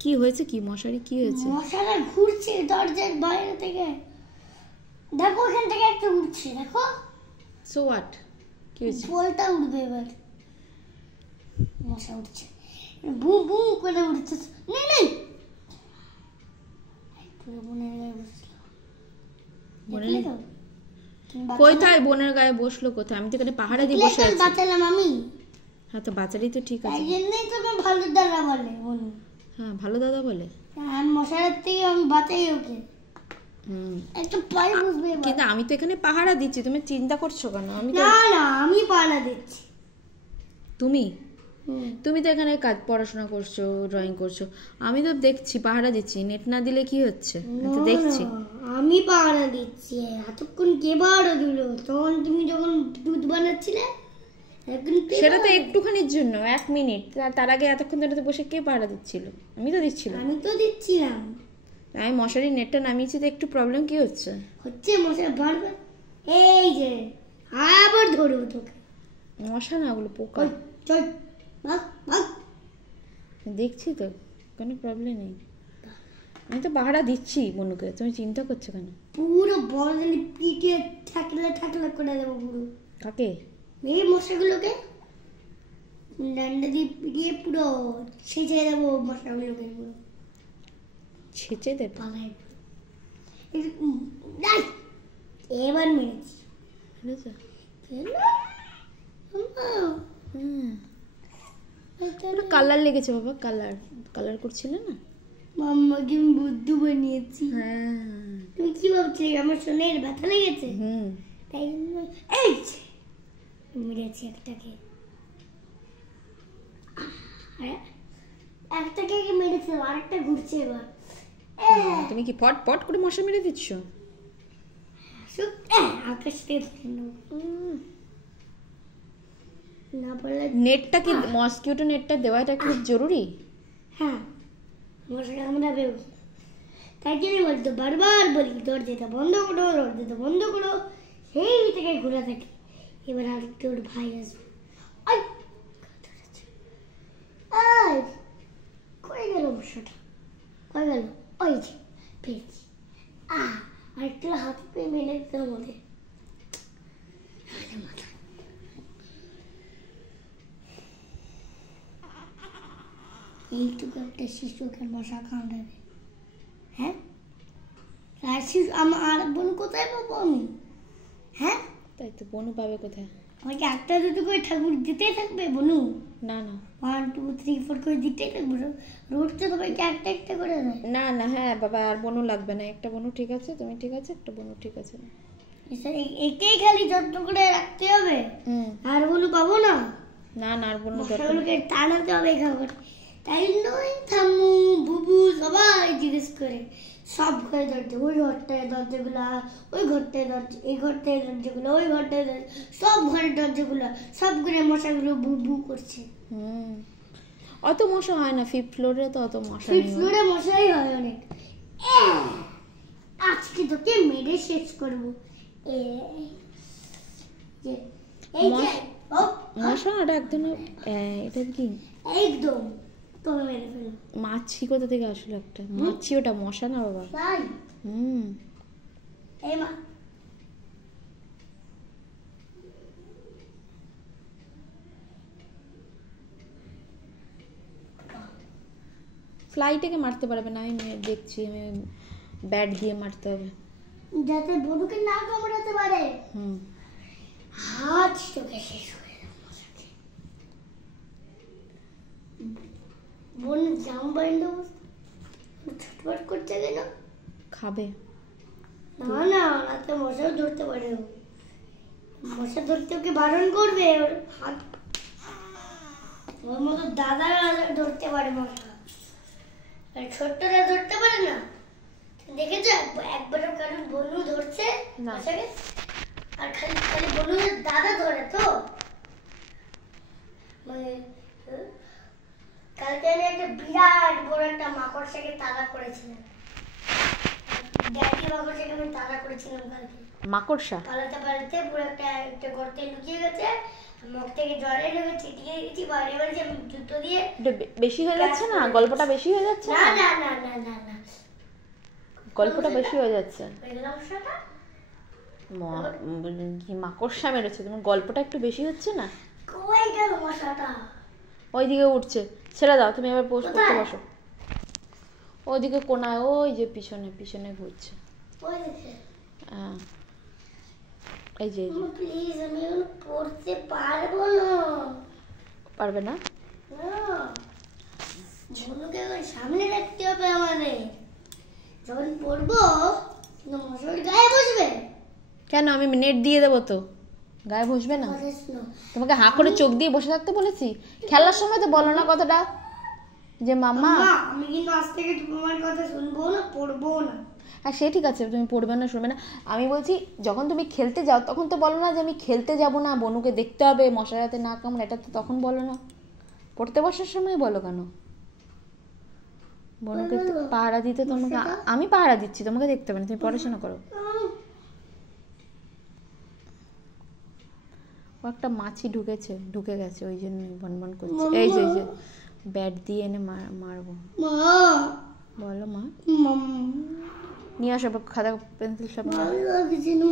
কি হয়েছে? কি মশারি কি হয়েছে? মশারা ঘুরছে দরজার বাইরে থেকে, দেখো এখান থেকে একটা উঠছে, দেখো। So what? কি হয়েছে? বলটা উঠবে এবার। মশা উঠছে, বু বু করে উঠছে। নেই নেই, বোনের গায়ে বসলো। কোথায় বোনের গায়ে বসলো? কোথায়? আমি তো এখানে পাহাড়ে দিয়ে বসে আছি। বাঁচালাম আমি। হ্যাঁ তো বাঁচারই তো ঠিক আছে। তাই জন্যই তোকে ভালো দাদা বলে বনু। হ্যাঁ ভালো দাদা বলে। হ্যাঁ মশার থেকে আমি বাঁচাই ওকে। একটা পাই বুঝবে। কিন্তু আমি তো এখানে পাহারা দিচ্ছি, তুমি চিন্তা করছো কেন? আমি তো না না, আমি পাহারা দিচ্ছি। তুমি তো এখানে কাজ পড়াশোনা করছো, ড্রয়িং করছো, আমি তো দেখছি পাহারা দিচ্ছি। নেট না দিলে কি হচ্ছে? তো দেখছি আমি পাহারা দিচ্ছি। এতক্ষণ কে পাহারা দিল? তখন তুমি যখন দুধ বানাচ্ছিলে, সেটা তো একটুখানির জন্য, 1 মিনিট। তার আগে এতক্ষণ ধরে তো বসে কে পাহারা দিচ্ছিল? আমি তো দিচ্ছিলাম। আমি তো দিচ্ছিলাম। আমি মশারি নেটটা নামিয়েছি তো একটু প্রবলেম কি হচ্ছে? মশা বারবার এই যে আবার ধরবো তোকে। মশা না, ওগুলো পোকা। চল ভাগ ভাগ। দেখছি তো, কোনো প্রবলেম নেই। আমি তো পাহারা দিচ্ছি বনুকে, তুমি চিন্তা করছো কেন? পুরো বড় পিঠে ঠাকলা ঠাকলা করে দেবো পুরো। কাকে? এই মশাগুলোকে ডান্ডা দিয়ে পিটিয়ে পুরো ছেঁচে দেবো মশাগুলোকে পুরো। ছেঁচে দেবে? পালায় এবার মেরেছি। কালার লেগেছে বাবা, কালার কালার করছিলে না? মাম্মাকে আমি বুদ্ধু বানিয়েছি। হ্যাঁ। তুমি কি ভাবছিলে আমার শোনের ব্যথা লেগেছে? তাই জন্য এই মেরেছি একটাকে। একটাকে মেরেছে, আরেকটা ঘুরছে এবার। তুমি কি পট পট করে মশা মেরে দিচ্ছ? আকাশ থেকে না পারলে নেটটা কি, মসকিউটো নেটটা দেওয়াটা খুব জরুরি? হ্যাঁ, মশা কামড়াবে। তাই জন্যই বলতো, বারবার বলি দরজাটা বন্ধ করো, দরজাটা বন্ধ করো। সেই থেকে ঘোরা থাকে। এবার আরেকটা ওর ভাই আসবে। কই গেল মশাটা? কই গেল? ওই যে পেয়েছি। আরেকটা হাত পেয়ে মেলে দিতে আমাদের। এইটুকু একটা শিশুকে মশা কামড়াবে? হ্যাঁ, আর শিশু আমার বোন কোথায় পাবো আমি? হ্যাঁ তাই তো, বনু পাবে কোথায়? আমাকে একটা দুটো করে ঠাকুর দিতেই থাকবে বনু? না না, 1 2 3 4 করে দিতেই থাকবে। রোজ তো সবাইকে একটা একটা করে দেয়। না না, হ্যাঁ বাবা, আর বনু লাগবে না। একটা বনু ঠিক আছে, তুমি ঠিক আছে, একটা বনু ঠিক আছে। একেই খালি যত্ন করে রাখতে হবে, আর বনু পাবো না? না না, আর বনু মশাগুলোকে টানাতে হবে খাবার। তাই নয় থাম্মু বুবু সবাই জিজ্ঞেস করে সব ঘরে দরজা, ওই ঘরটায় দরজাগুলো, ওই ঘরটায় দরজা, এই ঘরটায় দরজাগুলো, ওই ঘরটায় দরজা, সব ঘরের দরজাগুলো, সব ঘরে মশাগুলো বুবু করছে। অত মশা হয় না 5th ফ্লোরে, তো অত মশা নেই। 5th ফ্লোরে মশাই হয় অনেক। আজকে তোকে মেরে শেষ করবো। মশাটা একদম, এটা কি একদম তোকে মেরে ফেলো। মাছি কোথা থেকে আসলো? একটা মাছি, ওটা মশা না বাবা। তাই? এই মা ফ্লাইটাকে মারতে পারবে না, আমি দেখছি, আমি ব্যাট দিয়ে মারতে হবে যাতে বনুকে না কামড়াতে পারে। হাত তোকে শেষ করে দেবো। বোন জাম বাইন্ড ছটফট করছে কেন? খাবে? না না, রাতে মশাও ধরতে পারে। মশা ধরতে ওকে বারণ করবে। ওর হাত, ওর মতো দাদারা ধরতে পারে মশা, আর ছোট্টরা ধরতে পারে না। দেখেছো একবারও কারণ বনু ধরছে মশাকে? আর খালি খালি বনুর দাদা ধরে তো। মানে কালকে আমি একটা বিরাট বড় একটা মাকড়সাকে তাড়া করেছিলাম। ড্যাডি মাকড়সাকে আমি তাড়া করেছিলাম কালকে। মাকড়সা পালাতে পালাতে পুরো একটা গর্তে লুকিয়ে গেছে। মুখ থেকে জল এনে ছিটিয়ে দিয়েছি, বাড়ি বাড়ি আমি জুতো দিয়ে। এটা বেশি হয়ে যাচ্ছে না? গল্পটা বেশি হয়ে যাচ্ছে না না? না না না না না, গল্পটা বেশি হয়ে যাচ্ছে। বেগুন মশলাটা কি মাকড়সা মেরেছে, তোমার গল্পটা একটু বেশি হচ্ছে না? কই গেল মশলাটা? ওইদিকে উঠছে, ছেড়ে দাও, তুমি এবার পোস্ট করতে কোথায়? বসো। ওইদিকে কোনায়, ওই যে পিছনে পিছনে ঘুরছে। ওই দেখে। হ্যাঁ, এই যে প্লিজ, আমি এখন পড়তে পারবো না। পারবে না? ঝুনুকে এখন সামনে রাখতে হবে আমাদের। যখন পড়বো মশার গায়ে বসবে। কেন, আমি নেট দিয়ে দেবো তো, গায়ে বসবে না? কথা শোনো, তোমাকে হাঁ করে চোখ দিয়ে বসে থাকতে বলেছি? খেলার সময় তো বলো না কথাটা যে মাম্মা। মা, আমি কিন্তু আজ থেকে তোমার কথা শুনবো না, পড়বো না। হ্যাঁ, সে ঠিক আছে, তুমি পড়বে না শুনবে না। আমি বলছি যখন তুমি খেলতে যাও তখন তো বলো না যে আমি খেলতে যাব না, বনুকে দেখতে হবে, মশার হাতে না কামড়, এটা তো তখন বলো না। পড়তে বসার সময় বলো কেন? বনুকে পাহারা দিতে তোমাকে, আমি পাহারা দিচ্ছি, তোমাকে দেখতে হবে না, তুমি পড়াশোনা করো। ও একটা মাছি ঢুকে গেছে, ওই জন্য বনবন করছে। এই যে ব্যাট দিয়ে এনে মারবো। মা, বলো মা। মাম, নিয়ে আসো খাতা পেন্সিল সব নিয়ে আসো। ভালো লাগছে না।